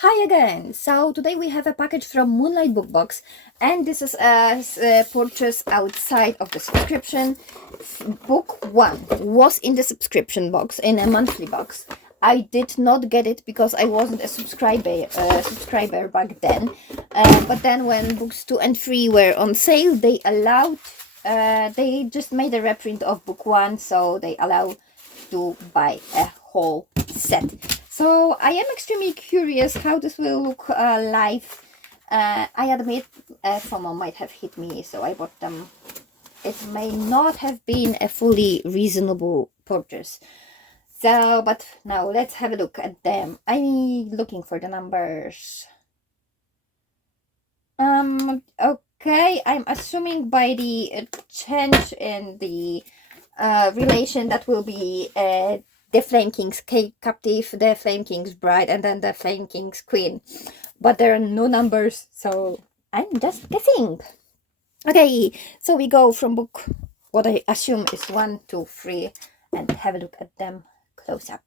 Hi again. So today we have a package from Moonlight Book Box, and this is a purchase outside of the subscription. Book 1 was in the subscription box, in a monthly box. I did not get it because I wasn't a subscriber back then. But then when books 2 and 3 were on sale, they just made a reprint of book 1, so they allow to buy a whole set. So I am extremely curious how this will look live. I admit FOMO might have hit me, so I bought them. It may not have been a fully reasonable purchase. So, but now let's have a look at them. I'm looking for the numbers. Okay, I'm assuming by the change in the relation that will be the Flame King's captive, the Flame King's bride, and then the Flame King's queen. But there are no numbers, so I'm just guessing. Okay, so we go from book, what I assume is 1, 2, 3, and have a look at them close up.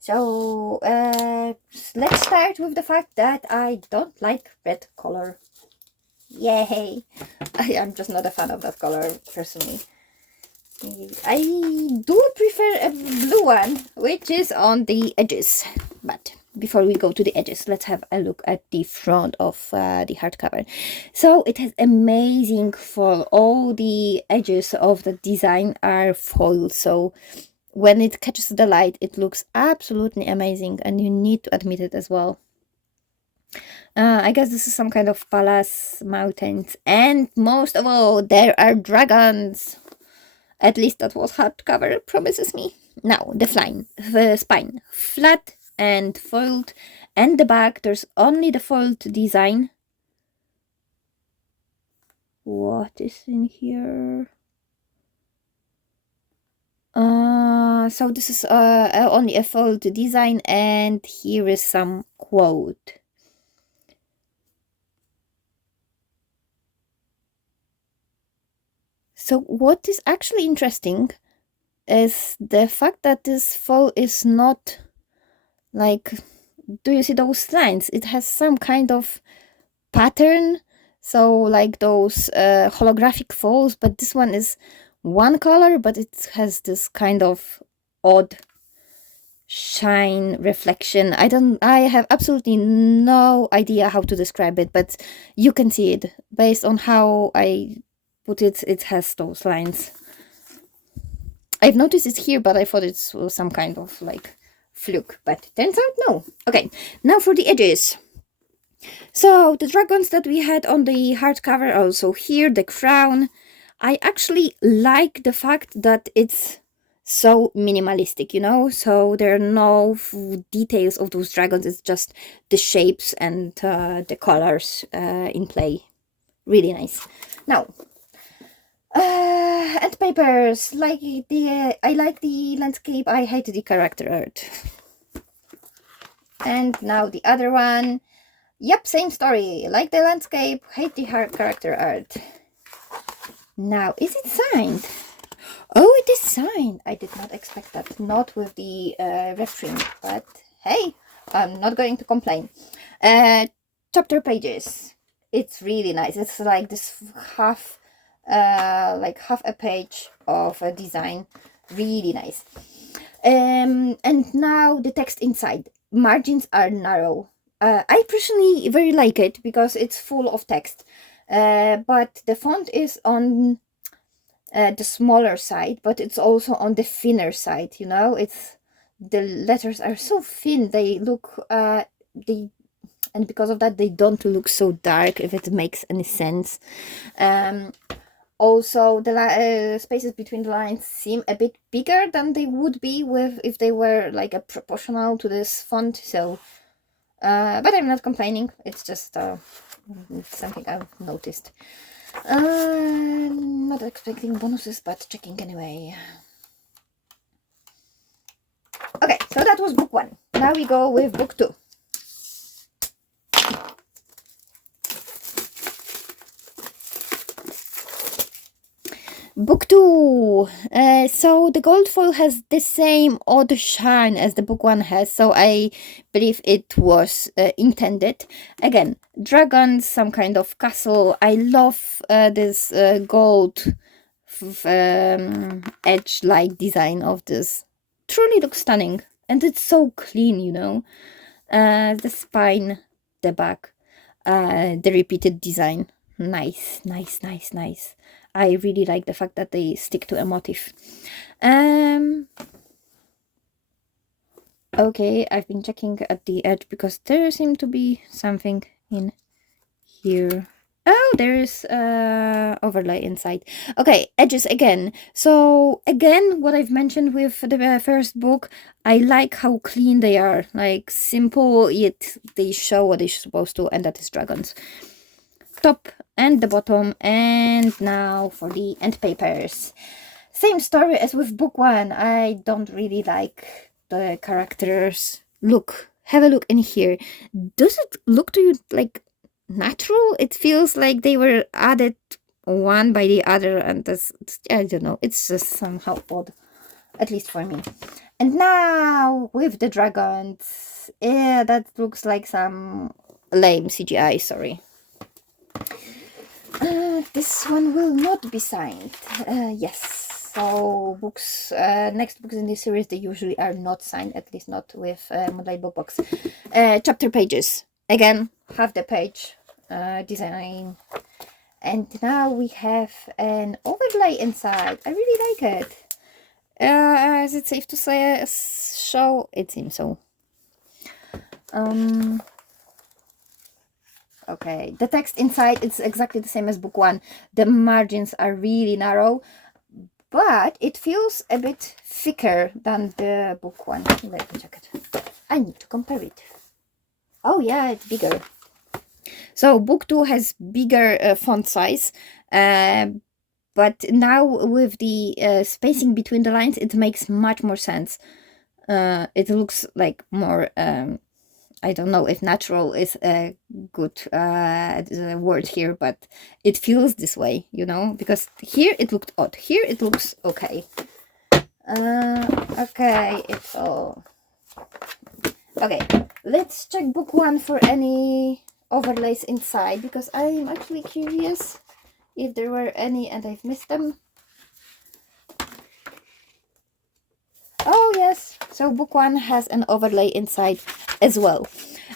So let's start with the fact that I don't like red color. Yay! I'm just not a fan of that color personally. I do prefer a blue one, which is on the edges. But before we go to the edges, let's have a look at the front of the hardcover. So it has amazing foil. All the edges of the design are foil. So when it catches the light, it looks absolutely amazing, and you need to admit it as well. I guess this is some kind of palace, mountains, and most of all, there are dragons. At least that was hardcover promises me. Now, the spine, flat and foiled, and the back, there's only the foiled design. What is in here? So this is only a foiled design, and here is some quote. So what is actually interesting is the fact that this foil is not like, do you see those lines? It has some kind of pattern, so like those holographic foils, but this one is one color, but it has this kind of odd shine reflection. I have absolutely no idea how to describe it, but you can see it based on how I put it. It has those lines. I've noticed it here, but I thought it was some kind of like fluke, but turns out no. Okay, now for the edges. So the dragons that we had on the hardcover, also here, the crown. I actually like the fact that it's so minimalistic, you know, so there are no details of those dragons. It's just the shapes and the colors in play. Really nice. Now, and papers, like I like the landscape, I hate the character art. And now the other one. Yep, same story. Like the landscape, hate the character art. Now, is it signed? Oh, it is signed. I did not expect that. Not with the reprint, but hey, I'm not going to complain. Chapter pages. It's really nice. It's like this half a page of a design. Really nice. And now the text inside. Margins are narrow. I personally very like it because it's full of text. But the font is on the smaller side, but it's also on the thinner side, you know. It's the letters are so thin, they look and because of that they don't look so dark, if it makes any sense. Also the spaces between the lines seem a bit bigger than they would be with if they were like a proportional to this font. So but I'm not complaining, it's just something I've noticed. Not expecting bonuses, but checking anyway. Okay, so that was book 1. Now we go with book 2. Book 2. So the gold foil has the same odd shine as the book 1 has, so I believe it was intended. Again, dragons, some kind of castle. I love this gold edge-like design of this. Truly looks stunning, and it's so clean, you know. The spine, the back, the repeated design. Nice, nice, nice, nice. I really like the fact that they stick to a motif. Okay, I've been checking at the edge because there seemed to be something in here. Oh, there's overlay inside. Okay, edges again. So again, what I've mentioned with the first book, I like how clean they are. Like simple, yet they show what they're supposed to, and that is dragons. Top and the bottom, and now for the end papers. Same story as with book 1. I don't really like the characters. Look, have a look in here. Does it look to you like natural? It feels like they were added one by the other, and this, I don't know, it's just somehow odd, at least for me. And now with the dragons, yeah, that looks like some lame CGI, sorry. This one will not be signed. Yes, so books, next books in this series, they usually are not signed, at least not with Moonlight Book Box. Chapter pages, again, half the page design. And now we have an overlay inside. I really like it. Is it safe to say a show? It seems so. Okay, the text inside is exactly the same as book 1. The margins are really narrow, but it feels a bit thicker than the book 1. Let me check it. I need to compare it. Oh yeah, it's bigger. So book 2 has bigger font size, but now with the spacing between the lines, it makes much more sense. It looks like more I don't know if natural is a good word here, but it feels this way, you know, because here it looked odd. Here it looks okay. Okay, it's all... Okay, let's check book 1 for any overlays inside, because I'm actually curious if there were any and I've missed them. Oh, yes. So book 1 has an overlay inside as well.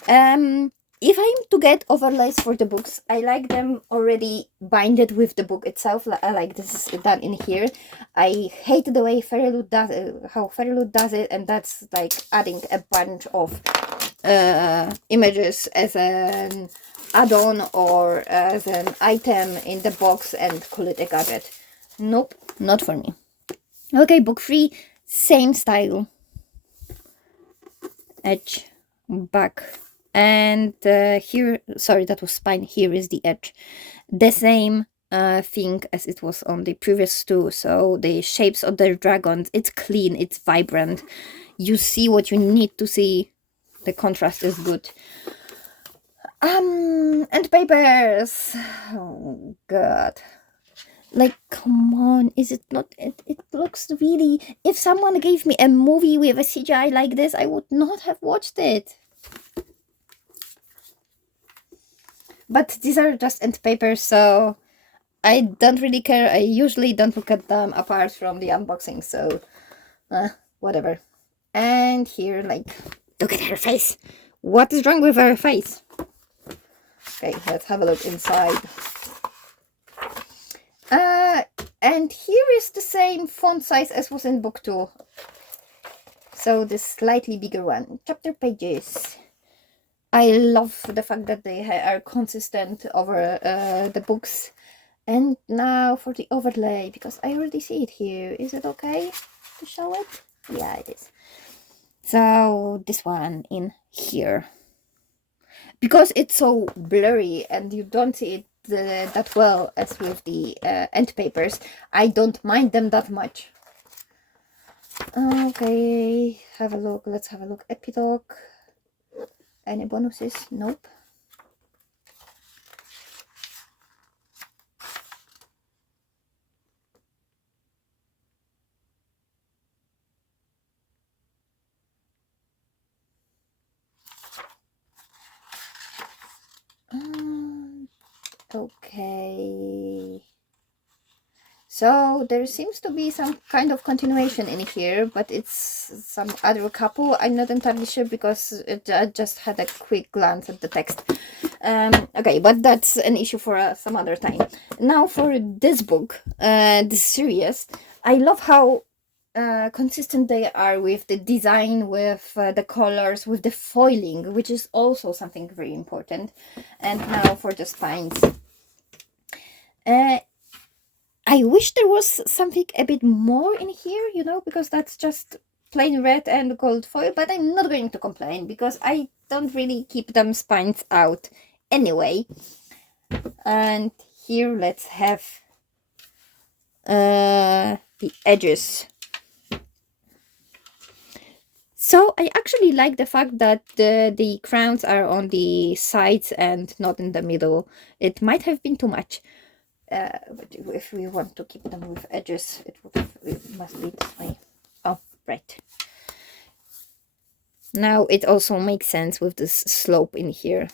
If I'm to get overlays for the books, I like them already binded with the book itself. I like this is done in here. I hate the way Fairyloot does it, how Fairyloot does it, and that's like adding a bunch of images as an add-on or as an item in the box and call it a gadget. Nope, not for me. Okay, book 3, same style. Edge, back, and here, sorry, that was spine, here is the edge. The same thing as it was on the previous two. So the shapes of the dragons, it's clean, it's vibrant. You see what you need to see. The contrast is good. And papers. Oh god. Like, come on, is it not? It looks really... If someone gave me a movie with a CGI like this, I would not have watched it. But these are just end papers, so I don't really care. I usually don't look at them apart from the unboxing, so whatever. And here, like, look at her face. What is wrong with her face? Okay, let's have a look inside. And here is the same font size as was in book 2. So this slightly bigger one. Chapter pages. I love the fact that they are consistent over the books. And now for the overlay, because I already see it here. Is it okay to show it? Yeah, it is. So this one in here. Because it's so blurry and you don't see it that well as with the end papers, I don't mind them that much. Okay, have a look. Let's have a look. Epilogue. Any bonuses? Nope. Okay. So there seems to be some kind of continuation in here, but it's some other couple. I'm not entirely sure because I just had a quick glance at the text. Okay, but that's an issue for some other time. Now for this book, this series, I love how consistent they are with the design, with the colors, with the foiling, which is also something very important. And now for the spines. I wish there was something a bit more in here, because that's just plain red and gold foil, but I'm not going to complain because I don't really keep them spines out anyway. And here let's have the edges. So I actually like the fact that the crowns are on the sides and not in the middle. It might have been too much. But if we want to keep them with edges, it must be this way. Oh, right. Now it also makes sense with this slope in here.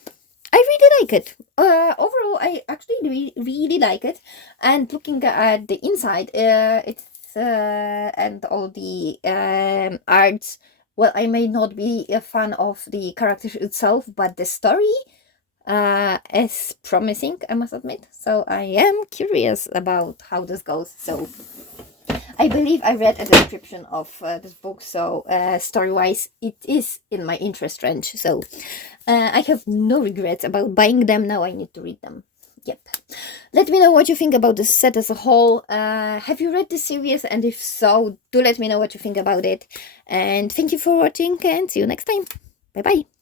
I really like it. Overall, I actually really like it. And looking at the inside, it's and all the arts. Well, I may not be a fan of the character itself, but the story is promising, I must admit. So I am curious about how this goes. So I believe I read a description of this book, so story-wise, it is in my interest range. So I have no regrets about buying them. Now I need to read them. Yep. Let me know what you think about this set as a whole. Have you read this series? And if so, do let me know what you think about it. And thank you for watching, and see you next time. Bye bye.